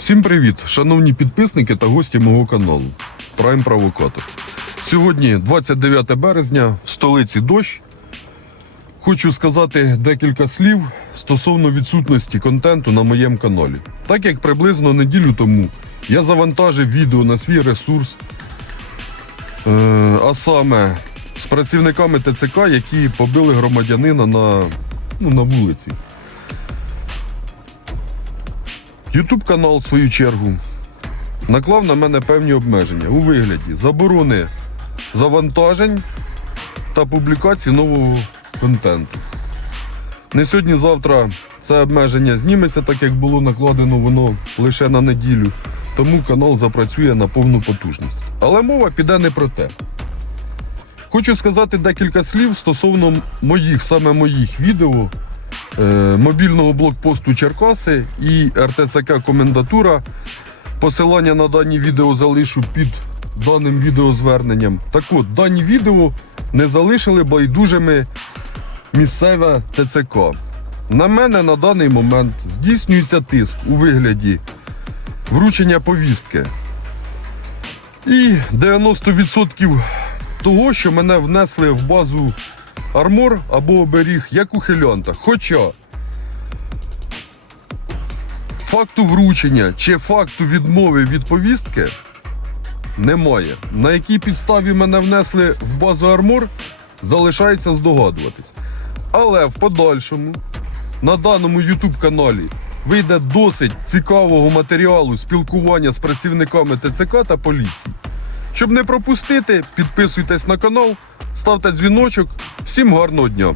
Всім привіт, шановні підписники та гості мого каналу Prime Провокатор. Сьогодні 29 березня, в столиці дощ. Хочу сказати декілька слів стосовно відсутності контенту на моєму каналі. Так як приблизно неділю тому я завантажив відео на свій ресурс, е, а саме з працівниками ТЦК, які побили громадянина на, ну, на вулиці. Ютуб канал, в свою чергу, наклав на мене певні обмеження у вигляді заборони завантажень та публікації нового контенту. Не сьогодні-завтра це обмеження зніметься, так як було накладено воно лише на неділю, тому канал запрацює на повну потужність. Але мова піде не про те. Хочу сказати декілька слів стосовно моїх, саме моїх відео мобільного блокпосту Черкаси і РТЦК Комендатура. Посилання на дані відео залишу під даним відеозверненням. Так от, дані відео не залишили байдужими місцеве ТЦК. На мене на даний момент здійснюється тиск у вигляді вручення повістки. І 90% того, що мене внесли в базу армор або оберіг як ухилянта. Хоча факту вручення чи факту відмови від повістки немає. На якій підставі мене внесли в базу армор, залишається здогадуватись. Але в подальшому на даному YouTube каналі вийде досить цікавого матеріалу спілкування з працівниками ТЦК та поліції. Щоб не пропустити, підписуйтесь на канал, ставте дзвіночок. Всім гарного дня!